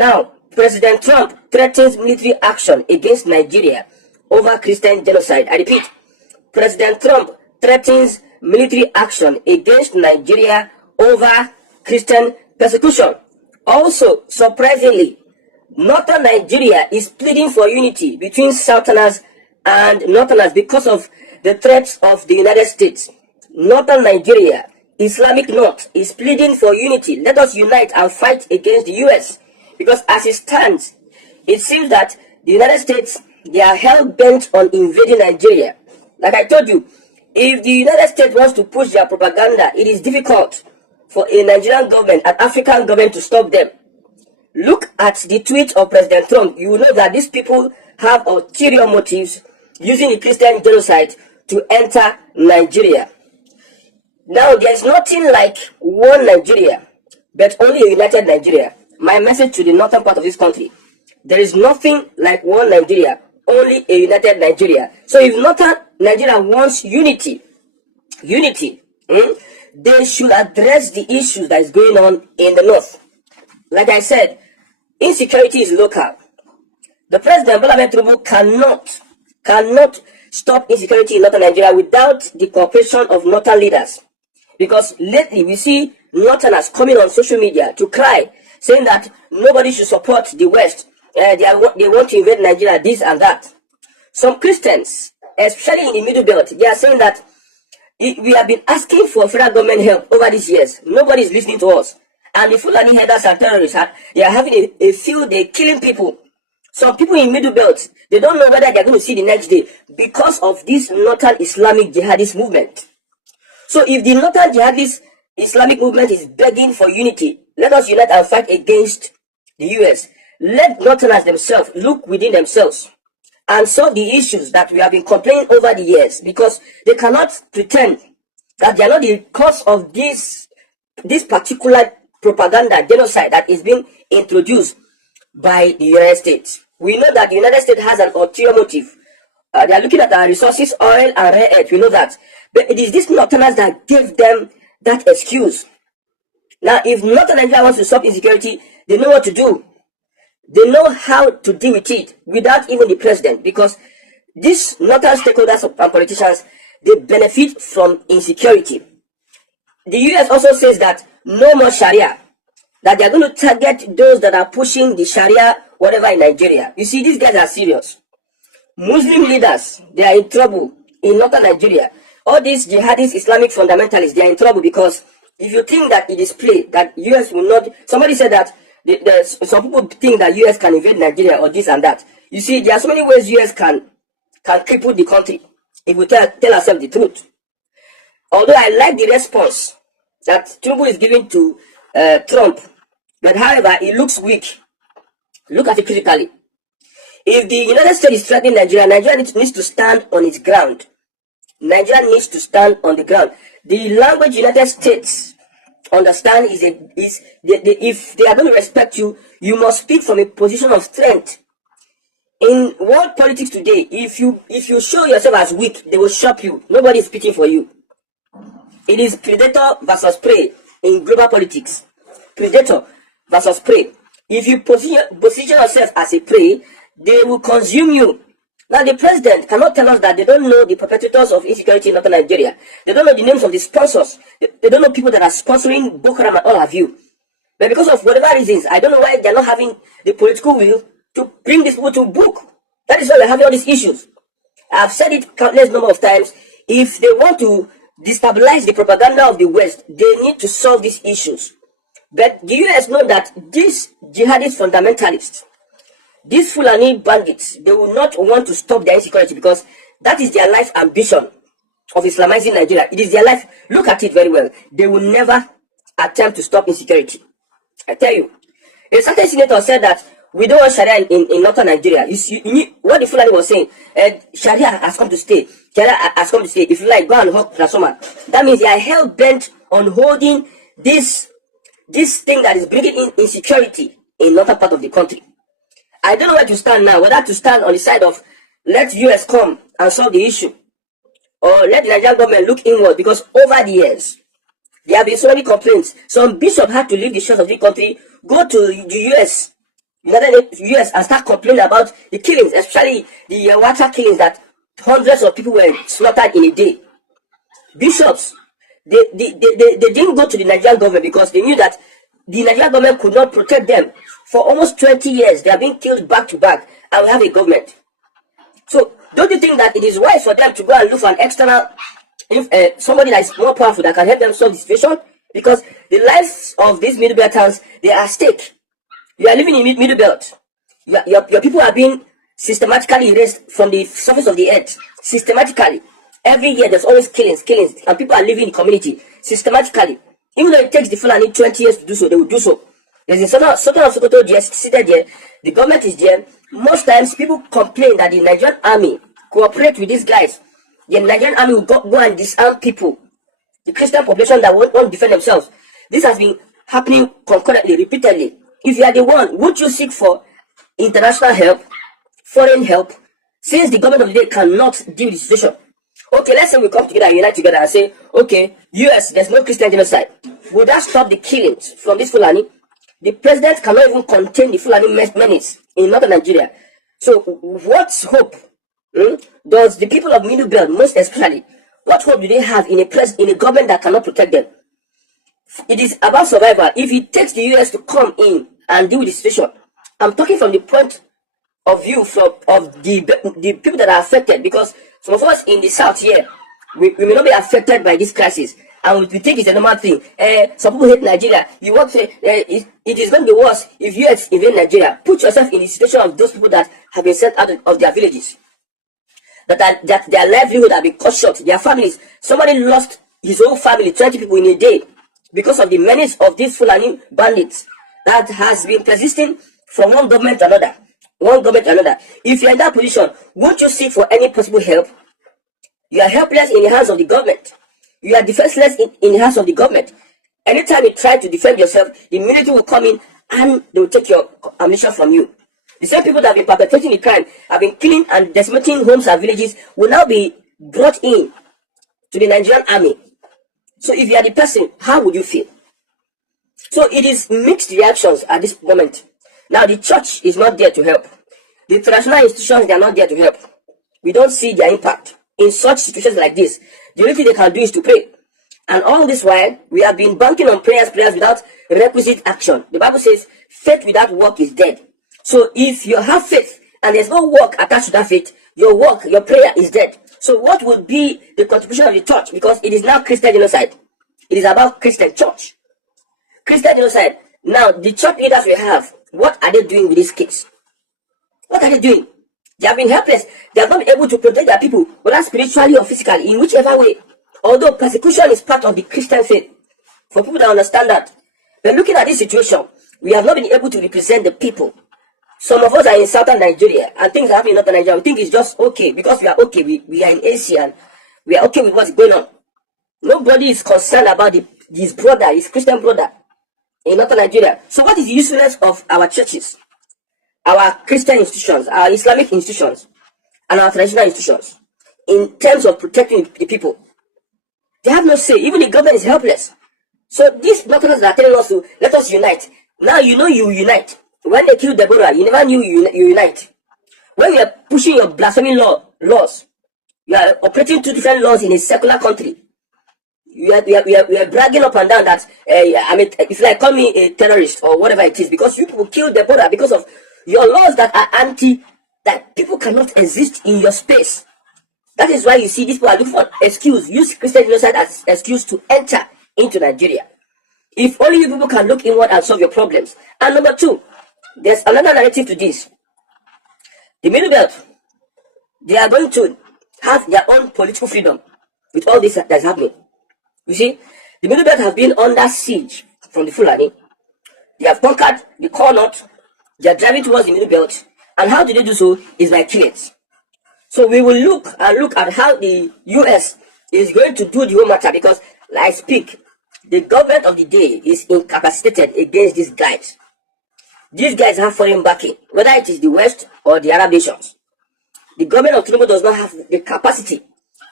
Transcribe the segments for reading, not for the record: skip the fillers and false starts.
Now, President Trump threatens military action against Nigeria over Christian genocide. I repeat, President Trump threatens military action against Nigeria over Christian persecution. Also, surprisingly, Northern Nigeria is pleading for unity between Southerners and Northerners because of the threats of the United States. Northern Nigeria, Islamic North, is pleading for unity. Let us unite and fight against the US. Because as it stands, it seems that the United States, they are hell-bent on invading Nigeria. Like I told you, if the United States wants to push their propaganda, it is difficult for a Nigerian government, an African government to stop them. Look at the tweet of President Trump. You will know that these people have ulterior motives using the Christian genocide to enter Nigeria. Now, there's nothing like one Nigeria, but only a united Nigeria. My message to the northern part of this country: there is nothing like one Nigeria, only a united Nigeria. So if northern Nigeria wants unity, they should address the issues that is going on in the north. Like I said, insecurity is local. The President Bola Ahmed Tinubu cannot stop insecurity in northern Nigeria without the cooperation of northern leaders. Because lately we see northerners coming on social media to cry, saying that nobody should support the West. They want to invade Nigeria, this and that. Some Christians, especially in the Middle Belt, they are saying that we have been asking for federal government help over these years. Nobody is listening to us. And the Fulani headers and terrorists, they are having a field day killing people. Some people in Middle Belt, they don't know whether they are going to see the next day because of this Northern Islamic Jihadist movement. So if the Northern Jihadist Islamic movement is begging for unity, let us unite and fight against the US. Let Northerners themselves look within themselves and solve the issues that we have been complaining over the years, because they cannot pretend that they are not the cause of this particular propaganda genocide that is being introduced by the United States. We know that the United States has an ulterior motive. They are looking at our resources, oil and rare earth. We know that. But it is these Northerners that gave them that excuse. Now, if Northern Nigeria wants to stop insecurity, they know what to do. They know how to deal with it without even the president, because these Northern stakeholders and politicians, they benefit from insecurity. The US also says that no more Sharia, that they are going to target those that are pushing the Sharia, whatever, in Nigeria. You see, these guys are serious. Muslim leaders, they are in trouble in northern Nigeria. All these jihadist Islamic fundamentalists, they are in trouble, because if you think that it is play, that US will not, somebody said that some people think that US can invade Nigeria or this and that. You see, there are so many ways US can cripple the country if we tell ourselves the truth. Although I like the response that Tinubu is giving to Trump, but however, it looks weak. Look at it critically. If the United States is threatening Nigeria, Nigeria needs to stand on its ground. Nigeria needs to stand on the ground. The language United States understand is if they are going to respect you, you must speak from a position of strength. In world politics today, if you show yourself as weak, they will shop you. Nobody is speaking for you. It is predator versus prey in global politics. Predator versus prey. If you position yourself as a prey, they will consume you. Now, the president cannot tell us that they don't know the perpetrators of insecurity in northern Nigeria. They don't know the names of the sponsors. They don't know people that are sponsoring Boko Haram and all of you. But because of whatever reasons, I don't know why they're not having the political will to bring these people to book. That is why we're having all these issues. I've said it countless number of times. If they want to destabilize the propaganda of the West, they need to solve these issues. But the US know that these jihadist fundamentalists, these Fulani bandits, they will not want to stop their insecurity, because that is their life ambition of Islamizing Nigeria. It is their life. Look at it very well. They will never attempt to stop insecurity. I tell you. A certain senator said that we don't want Sharia in northern Nigeria. You knew what the Fulani was saying. Sharia has come to stay. Sharia has come to stay. If you like, go and hug Transformer. That means they are hell-bent on holding this thing that is bringing in insecurity in northern part of the country. I don't know where to stand now, whether to stand on the side of let US come and solve the issue, or let the Nigerian government look inward, because over the years, there have been so many complaints. Some bishops had to leave the shores of the country, go to the US US and start complaining about the killings, especially the water killings that hundreds of people were slaughtered in a day. Bishops, they didn't go to the Nigerian government because they knew that the Nigerian government could not protect them. For almost 20 years, they are being killed back to back, and we have a government. So, don't you think that it is wise for them to go and look for an external, somebody that is more powerful that can help them solve the situation? Because the lives of these Middle Belters, they are at stake. You are living in Middle Belt. Your people are being systematically erased from the surface of the earth. Systematically. Every year there's always killings, and people are living in the community systematically. Even though it takes the Fulani 20 years to do so, they will do so. There's a Sultan of Sokoto just seated there. The government is there. Most times people complain that the Nigerian army cooperate with these guys. The Nigerian army will go and disarm people. The Christian population that won't defend themselves. This has been happening concurrently, repeatedly. If you are the one, would you seek for international help, foreign help, since the government of the day cannot deal with the situation? Okay, let's say we come together and unite together and say, okay, US, there's no Christian genocide. Would that stop the killings from this Fulani? The president cannot even contain the Fulani menace in northern Nigeria. So, what hope does the people of Middle Belt, most especially, what hope do they have in a government that cannot protect them? It is about survival. If it takes the US to come in and deal with the situation, I'm talking from the point of view of the people that are affected, because some of us in the south here, we may not be affected by this crisis, and we think it's a normal thing. Some people hate Nigeria. You want to say it is going to be worse if US invade Nigeria. Put yourself in the situation of those people that have been sent out of their villages, that their livelihood have been cut short, their families. Somebody lost his whole family, 20 people in a day, because of the menace of these Fulani bandits that has been persisting from one government to another. If you're in that position, won't you seek for any possible help? You are helpless in the hands of the government. You are defenseless in the hands of the government. Anytime you try to defend yourself, the military will come in and they will take your ammunition from you. The same people that have been perpetrating the crime, have been killing and decimating homes and villages, will now be brought in to the Nigerian army. So if you are the person, how would you feel? So it is mixed reactions at this moment. Now the church is not there to help. The traditional institutions, they are not there to help. We don't see their impact. In such situations like this, the only thing they can do is to pray. And all this while, we have been banking on prayers without requisite action. The Bible says, faith without work is dead. So if you have faith and there's no work attached to that faith, your prayer is dead. So what would be the contribution of the church? Because it is now Christian genocide. It is about Christian church. Christian genocide. Now, the church leaders we have, what are they doing with this case? What are they doing? They have been helpless. They have not been able to protect their people, whether spiritually or physically, in whichever way. Although persecution is part of the Christian faith, for people that understand that. But looking at this situation, we have not been able to represent the people. Some of us are in southern Nigeria, and things are happening in northern Nigeria. We think it's just okay, because we are okay. We are in Asia, and we are okay with what's going on. Nobody is concerned about his brother, his Christian brother, in northern Nigeria. So what is the usefulness of our churches, our Christian institutions, our Islamic institutions, and our traditional institutions in terms of protecting the people? They have no say. Even the government is helpless. So these northerners are telling us to let us unite. Now you know you unite. When they killed Deborah, you never knew you unite. When you are pushing your blasphemy laws, you are operating two different laws in a secular country. We are bragging up and down that if you like call me a terrorist or whatever it is, because you people killed Deborah because of your laws that are anti, that people cannot exist in your space. That is why you see these people are looking for excuse, use Christian genocide as excuse to enter into Nigeria. If only you people can look inward and solve your problems. And number two, there's another narrative to this. The Middle Belt, they are going to have their own political freedom with all this that's happening. You see, the Middle Belt has been under siege from the Fulani. They have conquered the core north. They are driving towards the Middle Belt. And how do they do so? Is by killings. So we will look at how the US is going to do the whole matter, because, like I speak, the government of the day is incapacitated against these guys. These guys have foreign backing, whether it is the West or the Arab nations. The government of Tinubu does not have the capacity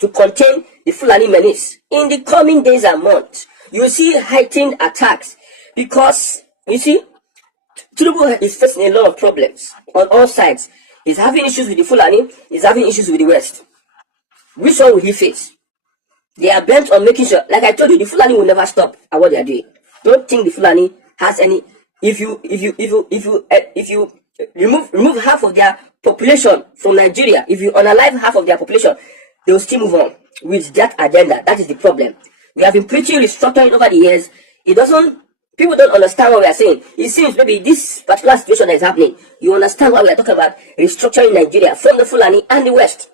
to contain the Fulani menace. In the coming days and months, you will see heightened attacks, because, you see, Tinubu is facing a lot of problems on all sides. He's having issues with the Fulani, he's having issues with the West. Which one will he face? They are bent on making sure, like I told you, the Fulani will never stop at what they are doing. Don't think the Fulani has any. If you remove half of their population from Nigeria, if you unalive half of their population, they will still move on with that agenda. That is the problem. We have been preaching restructuring over the years. People don't understand what we are saying. It seems maybe this particular situation that is happening, you understand why we are talking about restructuring Nigeria from the Fulani and the West.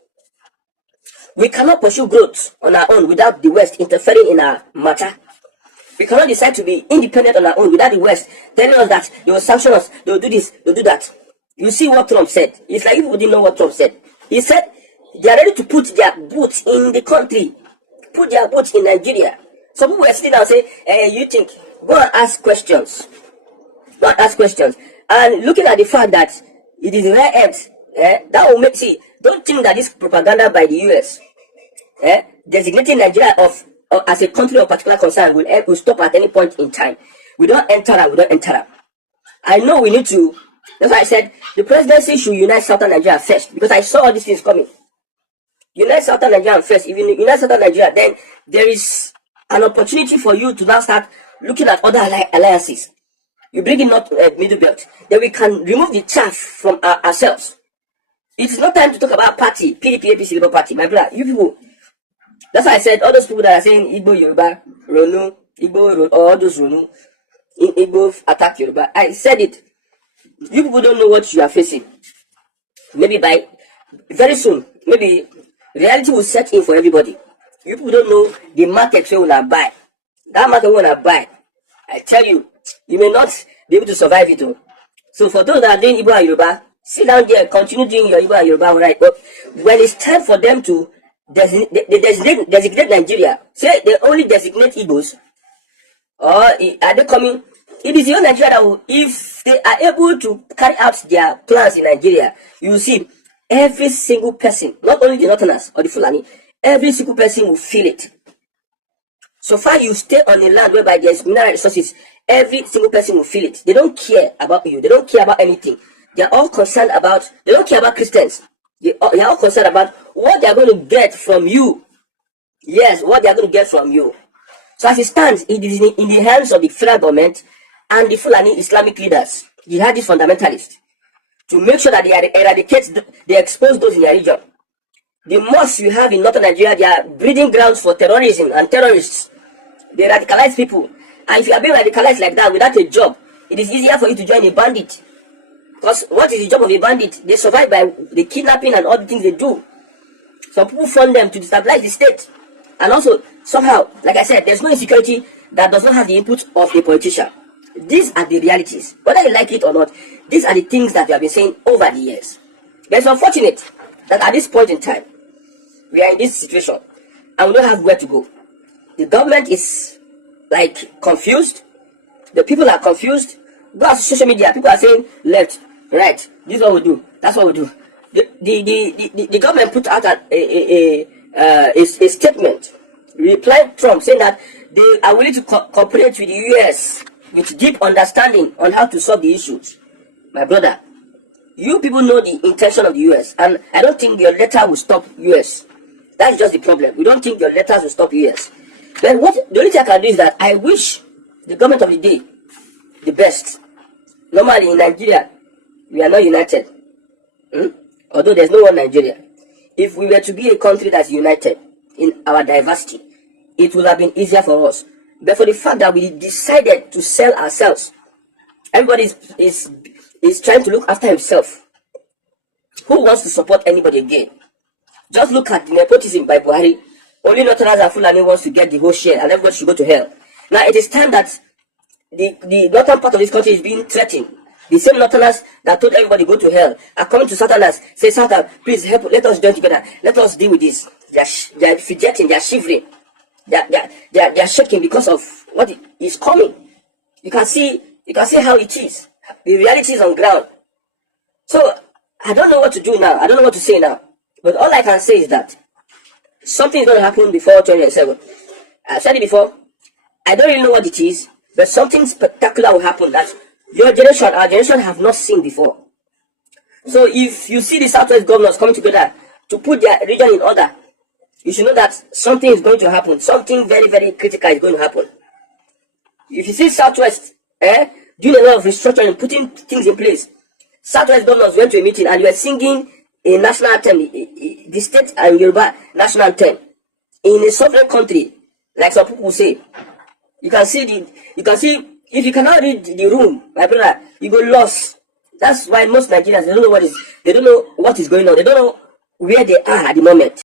We cannot pursue growth on our own without the West interfering in our matter. We cannot decide to be independent on our own without the West telling us that they will sanction us, they will do this, they will do that. You see what Trump said. It's like people didn't know what Trump said. He said they are ready to put their boots in the country, put their boots in Nigeria. Some people were sitting down and say, you think, go and ask questions. Go and ask questions. And looking at the fact that it is rare earth, that will make, see, don't think that this propaganda by the US, designating Nigeria as a country of particular concern will stop at any point in time. We don't enter that, we don't enter that. I know we need to, that's why I said the presidency should unite Southern Nigeria first, because I saw all these things coming. Unite Southern Nigeria first. If you unite Southern Nigeria, then there is an opportunity for you to now start looking at other alliances. You bring in not middle belt, then we can remove the chaff from ourselves. It's not time to talk about party, PDP, APC, Labour Party. My brother, you people, that's why I said all those people that are saying Igbo, Yoruba, Ronu, Igbo, all those Ronu, Igbo attack Yoruba. I said it. You people don't know what you are facing. Maybe by very soon, maybe reality will set in for everybody. You people don't know the market where you will buy. That market will not buy. I tell you, you may not be able to survive it all. So for those that are doing Igbo and Yoruba, sit down there, continue doing your Igbo and Yoruba, right? But when it's time for them to designate Nigeria, say they only designate Igbos, or are they coming? It is your Nigeria that will, if they are able to carry out their plans in Nigeria, you will see every single person, not only the Northerners or the Fulani, every single person will feel it. So far you stay on a land whereby there is mineral resources, every single person will feel it. They don't care about you. They don't care about anything. They are all concerned about, they don't care about Christians. They are all concerned about what they are going to get from you. Yes, what they are going to get from you. So as it stands, it is in the hands of the federal government and the Fulani Islamic leaders, jihadist fundamentalists, to make sure that they eradicate, they expose those in their region. The mosques you have in northern Nigeria, they are breeding grounds for terrorism and terrorists. They radicalize people. And if you are being radicalized like that without a job, it is easier for you to join a bandit. Because what is the job of a bandit? They survive by the kidnapping and all the things they do. Some people fund them to destabilize the state. And also, somehow, like I said, there's no insecurity that does not have the input of a politician. These are the realities. Whether you like it or not, these are the things that we have been saying over the years. It's unfortunate that at this point in time, we are in this situation and we don't have where to go. The government is like confused. The people are confused. Go to social media, people are saying left, right, this is what we do, that's what we do. The government put out a statement replying Trump saying that they are willing to cooperate with the US with deep understanding on how to solve the issues. My brother, you people know the intention of the US, and I don't think your letter will stop US. That's just the problem. We don't think your letters will stop US. Then the only thing I can do is that I wish the government of the day the best. Normally in Nigeria, we are not united. Although there's no one Nigeria. If we were to be a country that's united in our diversity, it would have been easier for us. But for the fact that we decided to sell ourselves, everybody is trying to look after himself. Who wants to support anybody again? Just look at the nepotism by Buhari. Only Northerners and Fulani wants to get the whole share, and everybody should go to hell. Now it is time that the northern part of this country is being threatened. The same Northerners that told everybody go to hell are coming to Southerners, say, Southern, please help, let us join together, let us deal with this. They are fidgeting, they are shivering, they are shaking because of what is coming. You can see how it is. The reality is on ground. So I don't know what to do now. I don't know what to say now. But all I can say is that something is going to happen before 2027. I've said it before. I don't really know what it is, but something spectacular will happen that your generation, our generation have not seen before. So if you see the Southwest governors coming together to put their region in order, you should know that something is going to happen. Something very, very critical is going to happen. If you see Southwest doing a lot of restructuring, putting things in place, Southwest governors went to a meeting and they were singing a national anthem, the state and Yoruba national anthem, in a sovereign country, like some people say. You can see if you cannot read the room, my brother, you go lost. That's why most Nigerians, they don't know what is going on. They don't know where they are at the moment.